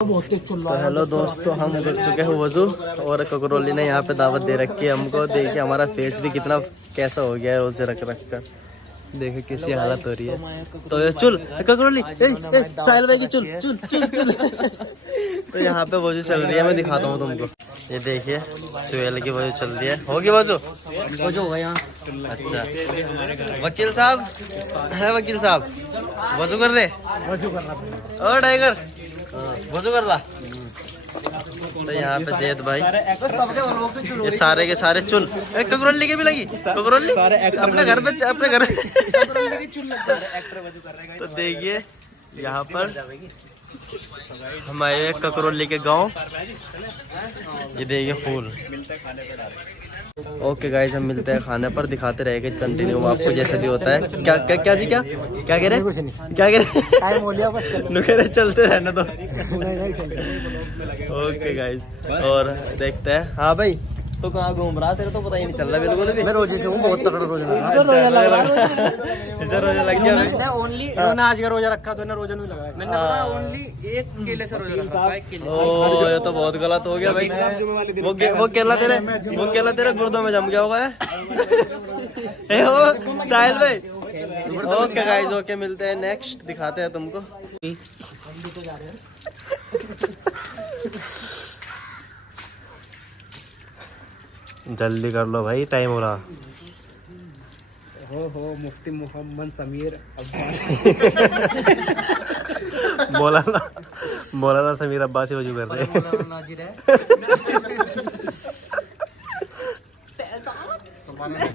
तो हेलो दोस्तों, हम कर चुके हैं वजू और ककरोली ने यहाँ पे दावत दे रखी है हमको। देखिए हमारा फेस भी कितना कैसा हो गया है रोजे रख कर। देखिए कैसी हालत हो रही है। तो ये चुल ककरोली साहिल भाई की चुल चुल चुल चुल। तो यहाँ पे वजू चल रही है, मैं दिखाता हूँ तुमको। ये देखिए सुहेल की वजू चल रही है। होगी वजू होगा यहाँ। अच्छा वकील साहब है, वकील साहब वजू कर रहे ओ टाइगर वजू कर रहा। तो यहाँ पे जैद भाई ये सारे के सारे चुल ककरोली के भी लगी। ककरोली अपने घर पे अपने घर। तो देखिए यहाँ पर हमारे ककरोली के गांव, ये देखिए फूल। ओके गाइस, हम मिलते हैं खाने पर, दिखाते रहेंगे कंटिन्यू आपको जैसे भी होता है। क्या क्या क्या जी क्या क्या कह रहे क्या कह रहे चलते रहना तो। ओके गाइस और देखते हैं। हाँ भाई तो कहाँ घूम रहा, तेरा तो पता ही नहीं चल रहा बिल्कुल भी। मैं रोजे से हूँ, बहुत तगड़ा रोजा रोजा लग गया भाई। ओनली आज का रोजा रखा तो ना रोजा नहीं लगाया मैंने। ओनली एक केले से रोजा रखा। ओ ये तो बहुत गलत हो गया भाई। वो केला तेरे गुर्दों में जम गया होगा। ए ओ साहिल भाई। ओके गाइस ओके, मिलते हैं नेक्स्ट, दिखाते हैं तुमको। जल्दी कर लो भाई, टाइम हो रहा। हो मुफ्ती मोहम्मद समीर मौलाना समीर अब्बासी वजू कर रहे हैं।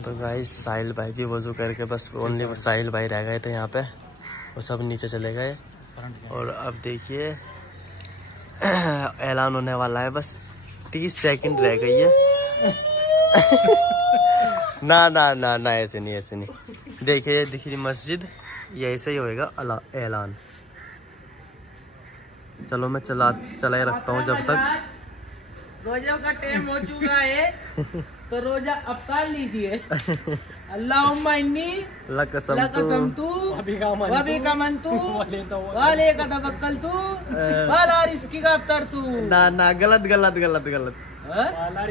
तो गाइस साहिल भाई भी वजू करके बस ओनली साहिल भाई रह गए थे यहाँ पे, वो सब नीचे चले गए। और अब देखिए ऐलान होने वाला है, बस 30 सेकंड रह गई है। ना ना ना ना ऐसे नहीं। देखिए दिख रही मस्जिद, ये ऐसे ही होएगा ऐलान। चलो मैं चला ही रखता हूँ जब तक। रोजा का टाइम हो चुका है तो रोजा अफ्तार लीजिए। अल्लाहुम्मा इन्नी लकसमतु वबिका मंतु वालेका तवक्कलतु वाला रिज़्क़िका अफ्तरतु। ना गलत।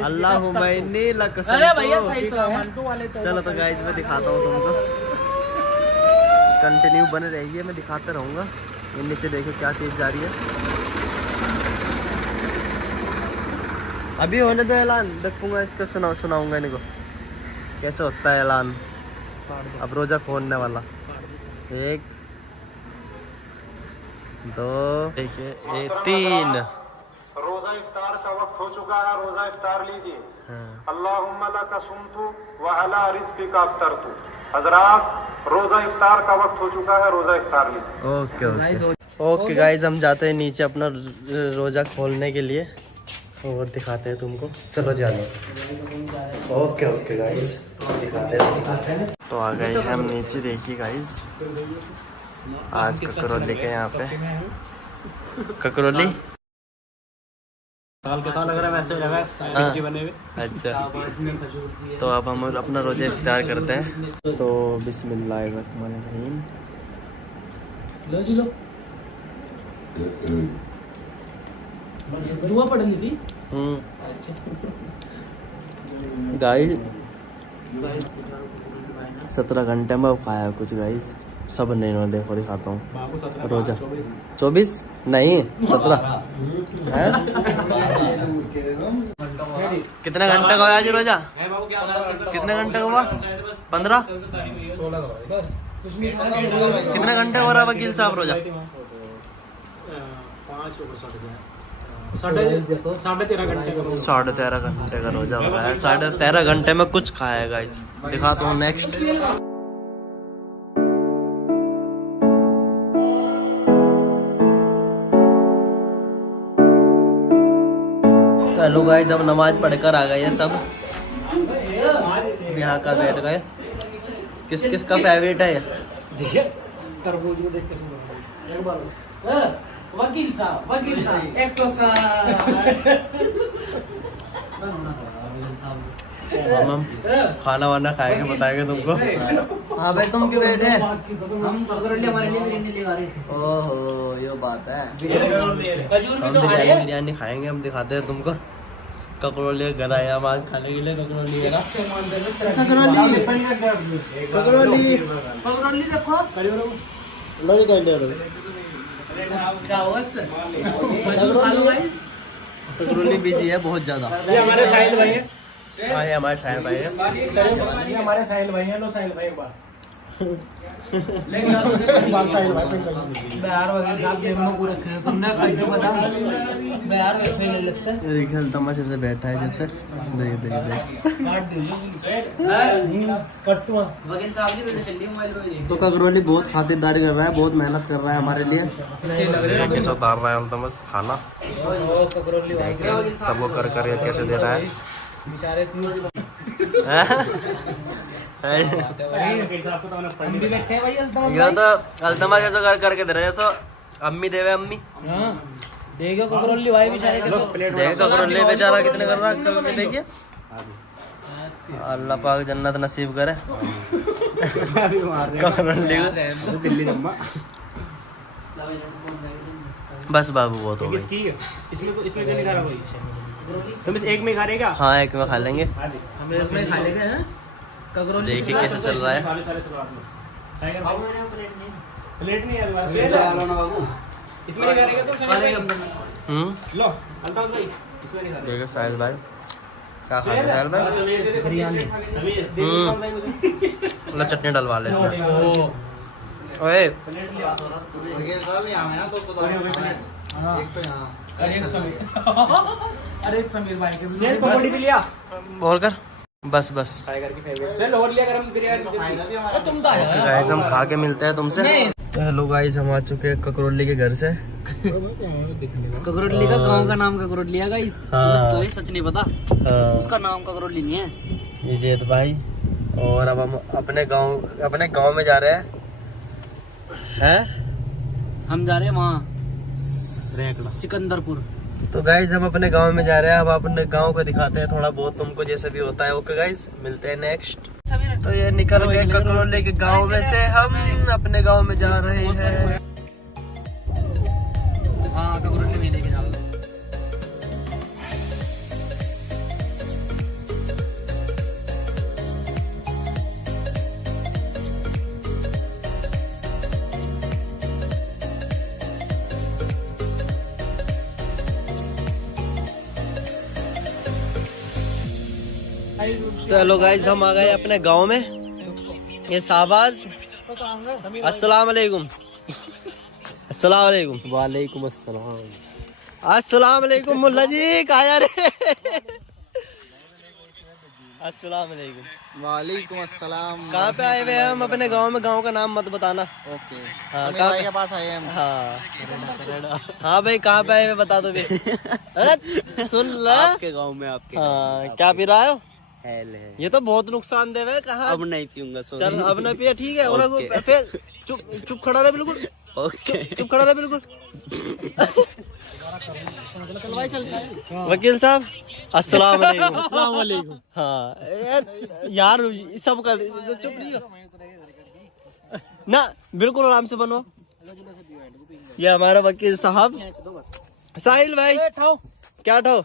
अल्लाहुम्मा इन्नी लकसमतु। अरे भैया सही तो है। चलो तो गाइस मैं दिखाता हूँ तुमको, कंटिन्यू बने रहिए, मैं दिखाते रहूँगा। ये नीचे देखो क्या चीज़ जा रही है। अभी होने दो ऐलान, देखूंगा इसका सुनाऊंगा इनको कैसे होता है ऐलान। अब रोजा खोलने वाला, 1 2 देखिए 3। रोजा इफ्तार का वक्त हो चुका है, रोजा इफ्तार लीजिए। अल्लाहुम्मा लका सुमतु व अला रिज़्क़िका अफ्तरतु। हज़रात रोजा इफ्तार का वक्त हो चुका है, रोजा इफ्तार लीजिए। ओके गाइस, हम जाते हैं नीचे अपना रोजा खोलने के लिए और दिखाते हैं तुमको। चलो जाओ। ओके गाइस दिखाते हैं। तो आ गए हम नीचे, देखिए गाइस आज ककरोली के यहाँ पे ककरोली साल के साल अगर वैसे लगा बने हुए। अच्छा तो अब हम अपना रोजा इफ्तार करते हैं। तो बिस्मिल्लाहिर्रहमानिर्रहीम। लो जी लो, दुआ पढ़नी थी। गाइस 17 घंटे में खाया कुछ गाइस, सब नहीं ना देखो दिखाता हूँ। रोजा 24 नहीं 17 है। कितने घंटे का हुआ आज रोजा? कितने घंटे का हुआ? 15। कितने घंटे हो रहा वकील साहब रोजा? 13.5 घंटे का। 13.5 घंटे का रोजा हो रहा है। 13.5 घंटे में कुछ खाया है गाइस, दिखाता हूँ नेक्स्ट। हेलो गाइस, अब नमाज पढ़कर आ गए हैं सब, यहाँ का बैठ गए। किस किस का फेवरेट है ये? तरबूज को देख कर वकील साहब 160। हम खाना वाना खाएंगे, बताएंगे तुमको। हाँ भाई तुम क्यों बैठे? हम ककरोली हमारे लिए बिरयानी ले आ रहे हैं। ओहो ये बात है। खजूर भी हम तो खा रहे हैं। बिरयानी खाएंगे, हम दिखाते हैं तुमको। ककरोली घर आया हम आज खाने के लिए। ककरोली ककरोली देखो क्या हुआ इससे? खजूर खा लो भाई। ककरोली बिजी है बहुत ज्यादा। ये हमारे साहिल भाई हैं। हाँ ये हमारे साहिल भाई है। ये हमारे साहिल भाई हैं। लो साहिल भाई एक बार साहिल भाई बिहार वगैरह आप जेब में रखे हैं तुमने कज्जू बादाम बिहार वैसे ले लेते हैं। ये देखिए तमाशे से बैठा है जैसे। देख देख देख। काट दीजिए कट्टुआ वकील साहब की वीडियो चल रही है मोबाइल में। तो ककरोली बहुत खातिरदारी कर रहा है, बहुत मेहनत कर रहा है हमारे लिए। कैसे उतार रहा है तमस खाना ककरोली भाई सबको कर कर कैसे दे रहा है। बेचारे हम भी बैठे हैं भाई ये तो अल्तमा जैसा कर करके दे रहा है, जैसे अम्मी देवे अम्मी। हाँ देखो ककरोली भाई बेचारे देखो ककरोली बेचारा कितने कर रहा है। देखिए अल्लाह पाक जन्नत नसीब करे ककरोली को। दिल्ली बस बाबू बहुत हो गई। इसमें क्यों नहीं खा रहा कोई? तुम इस एक में खा रहेगा? हाँ एक में खा लेंगे। हम एक में खा लेंगे हैं ककरोली। देखिए कैसे चल रहा है। प्लेट नहीं है इसमें नहीं करेगा तो लो अल्ताफ भाई इसमें नहीं देखो साहिल भाई क्या खा रहे साहिल भाई? बिरयानी। लो चटनी डलवा ले इसमें। ओए अरे समीर भाई के पकौड़ी भी लिया बोल कर बस बस। चल और लिया गरम बिरयानी। तुम तो आया गाइस हम खा के मिलते हैं तुमसे। हेलो गाइस हम आ चुके हैं ककरोली के घर से। ककरोली का गांव का नाम ककरोली है गाइस। हाँ। सच नहीं पता हाँ। उसका नाम ककरोली नहीं है। ये जैद भाई और अब हम अपने गांव में जा रहे हैं। हम जा रहे हैं वहाँ सिकंदरपुर। तो गाइस हम अपने गांव में जा रहे हैं। अब अपने गांव को दिखाते हैं थोड़ा बहुत तुमको जैसे भी होता है। ओके गाइस मिलते हैं नेक्स्ट। तो ये निकल गए ककरोली के गांव में से, हम अपने गांव में जा रहे हैं। हाँ ककरोली में लेके जाओ। तो हेलो गाइस हम आ गए अपने गांव में। ये शाहबाज अस्सलाम वालेकुम। अस्सलाम वालेकुम। वालेकुम अस्सलाम। अस्सलाम वालेकुम मुल्ला जी कहाँ रे? अस्सलाम वालेकुम। वालेकुम अस्सलाम। कहाँ पे आए हुए हैं हम अपने गांव में? गांव का नाम मत बताना। ओके हाँ समीर कहाँ भाई पे? के पास आए हम। हाँ हाँ भाई कहाँ पे आए हुए बता दो भी। अरे सुन ला आपके गांव में आपके हाँ क्या पी रहा हो? हेल है। ये तो बहुत नुकसानदेह है। कहाँ अब नहीं पीऊंगा चल अब न पिया ठीक है। और ओके। फिर चुप खड़ा रहे बिल्कुल। ओके चुप खड़ा रहे बिल्कुल। वकील साहब अस्सलाम वालेकुम। अस्सलाम वालेकुम। हाँ यार सब कर चुप नहीं हो ना, बिल्कुल आराम से बनो। ये हमारा वकील साहब साहिल भाई क्या उठाओ?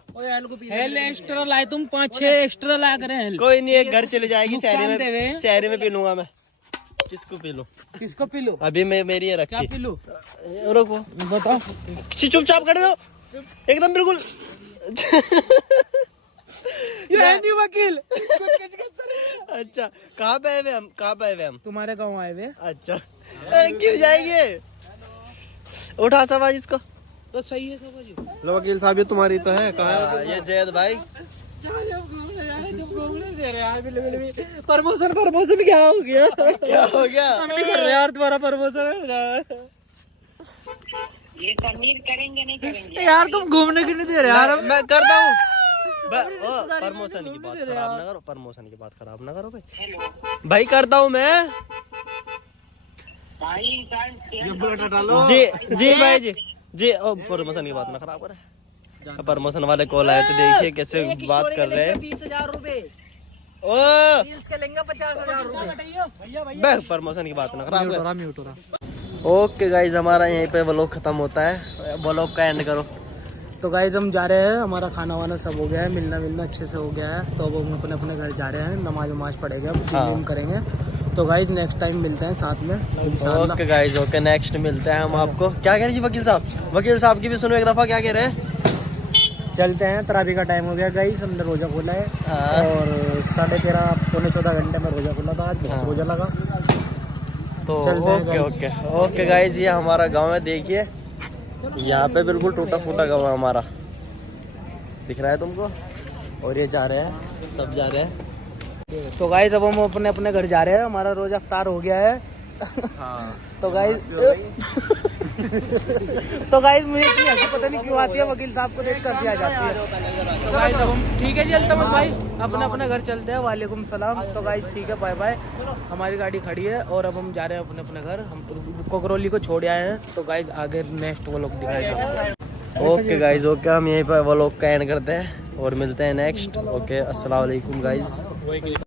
हेल एक्स्ट्रा लाए तुम 5-6 एक्स्ट्रा लाया करें हेल। कोई नहीं एक घर चले जाएगी नुकसान देवे। शहरी में पी लूंगा मैं। किसको पी लूं? किसको पी लो? अभी मैं मेरी है क्या रखी। P low? रुको बताओ। चुपचाप कर दो एकदम बिल्कुल। ये नहीं वकील। अच्छा कहाँ पे आए हुए हम? कहाँ पे आए हुए हम? तुम्हारे गाँव आए हुए। अच्छा अरे गिर जाएंगे। उठा सवाज इसको। तो सही है सब जी। लो वकील साहब ये तुम्हारी तो है। कहाँ ये जैद भाई प्रमोशन क्या हो गया? क्या हो गया? हम भी कर रहे हैं यार तुम्हारा प्रमोशन। ये समीर करेंगे नहीं करेंगे? यार तुम घूमने के नहीं दे रहे यार। मैं करता हूँ। प्रमोशन की बात खराब ना करो। प्रमोशन की बात खराब ना करो भाई। हेलो भाई करता हूँ मैं। भाई जी भाई जी प्रमोशन की बात ना खराब करे। प्रमोशन वाले कॉल आए तो देखिए कैसे बात कर रहे हैं। 20,000 रुपए ओ इसके लेंगे 50,000 रुपए। बे प्रमोशन की बात ना खराब। ओके गाइज, हमारा यहीं पे व्लॉग खत्म होता है। व्लॉग का एंड करो। तो गाइज हम जा रहे हैं, हमारा खाना वाना सब हो गया है, मिलना अच्छे से हो गया है। तो अब हम अपने अपने घर जा रहे हैं, नमाज वमाज पढ़ेंगे, अब जिम करेंगे। तो गाइज नेक्स्ट टाइम मिलते हैं साथ में इंशाल्लाह। ओके गाइज, ओके, नेक्स्ट मिलते हैं हम आपको। क्या कह रहे जी वकील साहब? वकील साहब की भी सुनो एक दफा, क्या कह रहे हैं? चलते हैं, तरावी का टाइम हो गया गाइज, हमने रोजा खोला है और 13:30 पौने 14 घंटे में रोजा खोला था, आज बहुत रोजा लगा। तो चलते हैं ओके ओके ओके गाइज, ये हमारा गांव है, देखिए यहाँ पे बिल्कुल टूटा फूटा गांव है हमारा, दिख रहा है तुमको। और ये जा रहे हैं, सब जा रहे हैं। तो गाइज अब हम अपने अपने घर जा रहे हैं, हमारा रोजा अफ्तार हो गया है। तो गाइज तो गाइज मुझे इतनी हंसी पता नहीं क्यों आती है, वकील साहब को देख कर हंसी आ जाती है। तो गाइज अब हम ठीक है जी, अल्तमस भाई अपने अपने घर चलते हैं। वालेकुम सलाम। तो गाइज ठीक है, बाय बाय। हमारी गाड़ी खड़ी है और अब हम जा रहे हैं अपने अपने घर। हम कोकरोली को छोड़ आए हैं। तो गाइज आगे नेक्स्ट वो लोग दिखाएंगे। ओके गाइज, ओके, हम यहीं पर व्लॉग का एंड करते हैं और मिलते हैं नेक्स्ट। ओके, अस्सलाम वालेकुम गाइज।